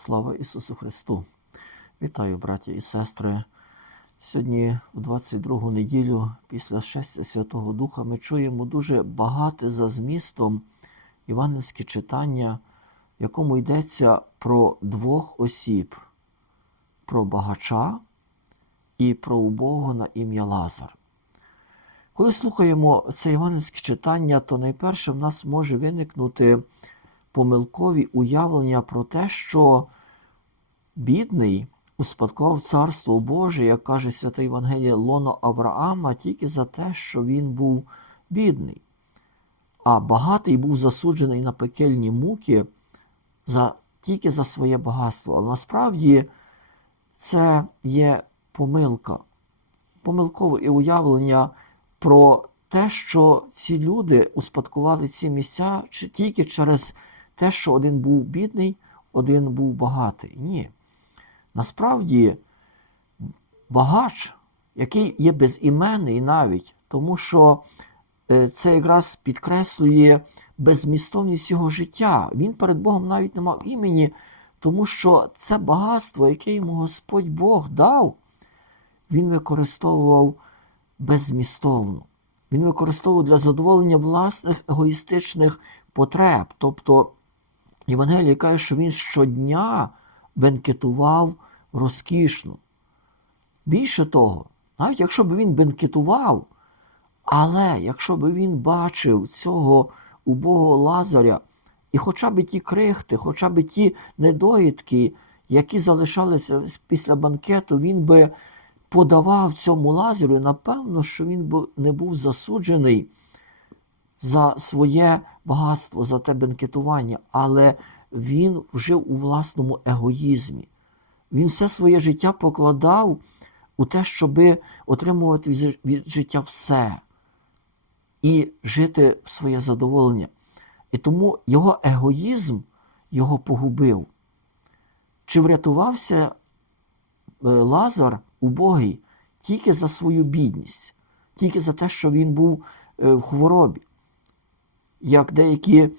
Слава Ісусу Христу! Вітаю, браті і сестри. Сьогодні, в 22 неділю, після шестя Святого Духа, ми чуємо дуже багате за змістом євангельське читання, в якому йдеться про двох осіб: про багача і про убого на ім'я Лазар. Коли слухаємо це євангельське читання, то найперше в нас може виникнути помилкові уявлення про те, що бідний успадкував Царство Боже, як каже свята Євангелія Лоно Авраама, тільки за те, що він був бідний. А багатий був засуджений на пекельні муки за, тільки за своє багатство. Але насправді це є помилка, помилкове уявлення про те, що ці люди успадкували ці місця тільки через те, що один був бідний, один був багатий. Ні. Насправді, багач, який є безіменний навіть, тому що е, це якраз підкреслює безмістовність його життя. Він перед Богом навіть не мав імені, тому що це багатство, яке йому Господь Бог дав, він використовував беззмістовно. Він використовував для задоволення власних егоїстичних потреб. Тобто Євангелія каже, що він щодня бенкетував розкішно. Більше того, навіть якщо б він бенкетував, але якщо б він бачив цього убогого Лазаря, і хоча б ті крихти, хоча б ті недоїдки, які залишалися після банкету, він би подавав цьому Лазарю, напевно, що він би не був засуджений за своє багатство, за те бенкетування, але він вжив у власному егоїзмі. Він все своє життя покладав у те, щоб отримувати від життя все і жити в своє задоволення. І тому його егоїзм його погубив. Чи врятувався Лазар убогий тільки за свою бідність, тільки за те, що він був в хворобі? Як деякі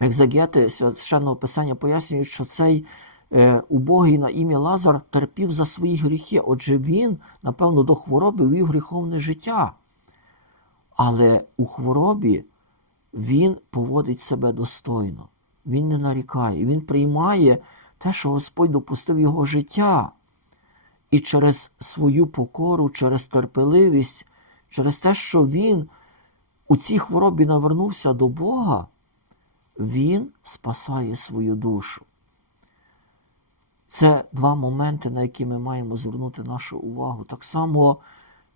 екзегети священного писання пояснюють, що цей убогий на ім'я Лазар терпів за свої гріхи. Отже, він, напевно, до хвороби вів гріховне життя. Але у хворобі він поводить себе достойно, він не нарікає, він приймає те, що Господь допустив його життя. І через свою покору, через терпеливість, через те, що він у цій хворобі навернувся до Бога, він спасає свою душу. Це два моменти, на які ми маємо звернути нашу увагу. Так само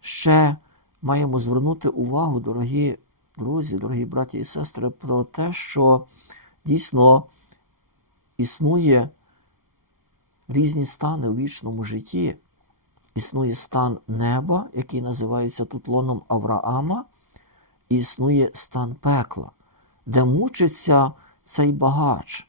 ще маємо звернути увагу, дорогі друзі, дорогі браті і сестри, про те, що дійсно існує різні стани у вічному житті. Існує стан неба, який називається тут лоном Авраама, існує стан пекла, де мучиться цей багач.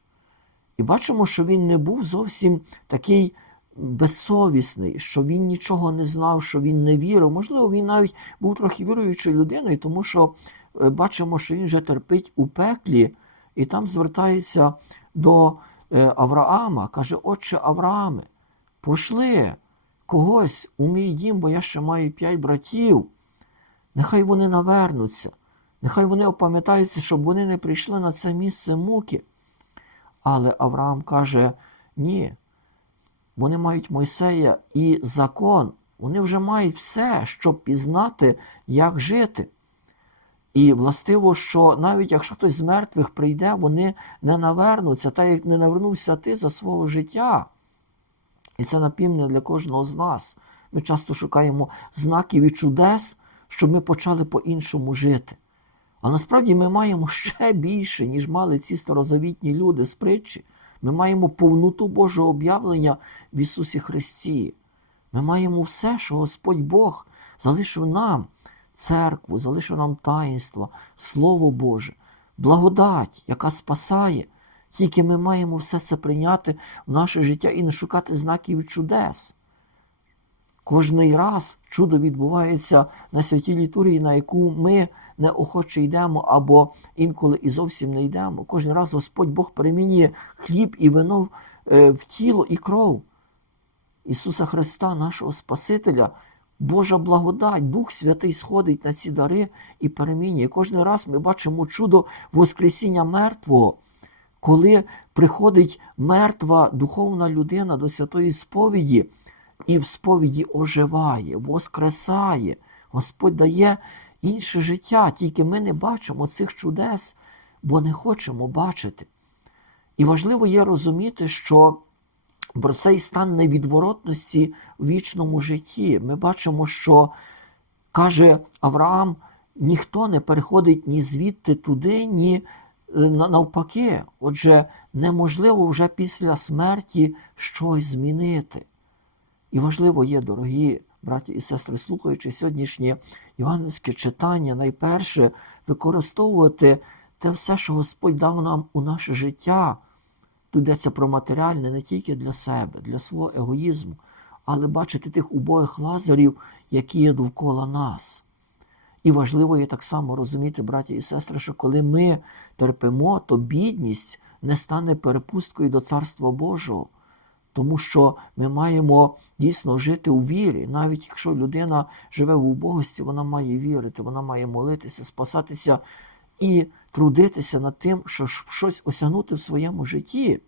І бачимо, що він не був зовсім такий безсовісний, що він нічого не знав, що він не вірив. Можливо, він навіть був трохи віруючою людиною, тому що бачимо, що він вже терпить у пеклі, і там звертається до Авраама, каже: Отче Аврааме, пошли когось у мій дім, бо я ще маю п'ять братів. Нехай вони навернуться, нехай вони опам'ятаються, щоб вони не прийшли на це місце муки. Але Авраам каже: ні, вони мають Мойсея і закон, вони вже мають все, щоб пізнати, як жити. І властиво, що навіть якщо хтось з мертвих прийде, вони не навернуться, так як не навернувся ти за свого життя. І це напівне для кожного з нас. Ми часто шукаємо знаків і чудес, щоб ми почали по-іншому жити. А насправді ми маємо ще більше, ніж мали ці старозавітні люди з притчі. Ми маємо повноту Божого об'явлення в Ісусі Христі. Ми маємо все, що Господь Бог залишив нам, церкву, залишив нам таїнство, Слово Боже, благодать, яка спасає. Тільки ми маємо все це прийняти в наше життя і не шукати знаків чудес. Кожний раз чудо відбувається на святій літургії, на яку ми неохоче йдемо, або інколи і зовсім не йдемо. Кожен раз Господь Бог перемінює хліб і вино е, в тіло і кров Ісуса Христа, нашого Спасителя. Божа благодать, Дух Святий сходить на ці дари і перемінює. Кожен раз ми бачимо чудо Воскресіння мертвого, коли приходить мертва духовна людина до святої сповіді і в сповіді оживає, воскресає. Господь дає інше життя, тільки ми не бачимо цих чудес, бо не хочемо бачити. І важливо є розуміти, що про цей стан невідворотності в вічному житті. Ми бачимо, що каже Авраам, ніхто не переходить ні звідти туди, ні е, навпаки. Отже, неможливо вже після смерті щось змінити. І важливо є, дорогі браті і сестри, слухаючи сьогоднішнє євангельське читання, найперше використовувати те все, що Господь дав нам у наше життя. Тут йдеться про матеріальне не тільки для себе, для свого егоїзму, але бачити тих убогих лазарів, які є довкола нас. І важливо є так само розуміти, браті і сестри, що коли ми терпимо, то бідність не стане перепусткою до Царства Божого. Тому що ми маємо дійсно жити у вірі. Навіть якщо людина живе в убогості, вона має вірити, вона має молитися, спасатися і трудитися над тим, щоб щось осягнути в своєму житті.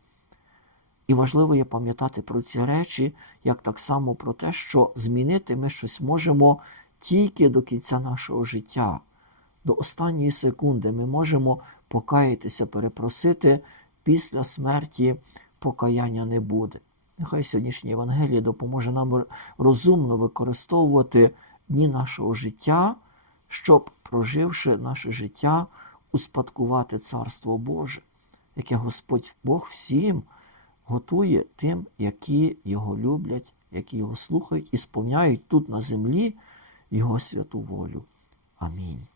І важливо є пам'ятати про ці речі, як так само про те, що змінити ми щось можемо тільки до кінця нашого життя. До останньої секунди ми можемо покаятися, перепросити, після смерті покаяння не буде. Нехай сьогоднішнє Євангеліє допоможе нам розумно використовувати дні нашого життя, щоб, проживши наше життя, успадкувати Царство Боже, яке Господь Бог всім готує тим, які його люблять, які його слухають і сповняють тут на землі Його святу волю. Амінь.